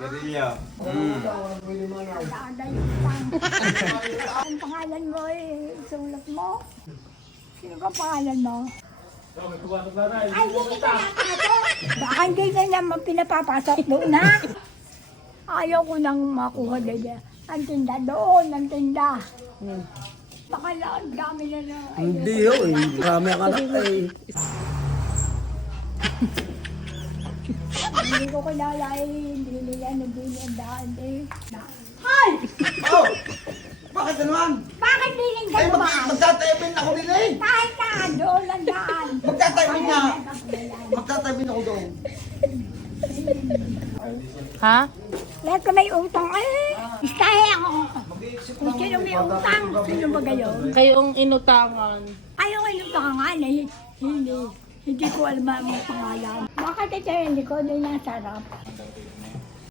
Guerrilla. Ang pangalan mo eh, sulat mo? Sino ka pangalan mo? Ay, hindi ka napasok! Baka hindi ka naman pinapapasok doon, ha? Ayaw ko nang makuha din. Ang tinda doon, ang tinda. Baka lang, dami na na. Hindi yun, marami ang anak eh. Hindi ko kilala eh, hindi nila nabinandaan eh. Hoy! Oh! Bakit naman? Bakit diling ka Ay, naman? magtatayabin ako din eh. Kahit na, doon lang daan. Magtatayabin nga. Magtatayabin ako doon. Ha? Lahat ka may utang eh. Istahe ako. Kung sino may utang, sino ba gayon? Kayong inutangan. Ayaw kayo utangan eh. Hindi ko alam ang pangalan. Bakit ito hindi ko din nasarap?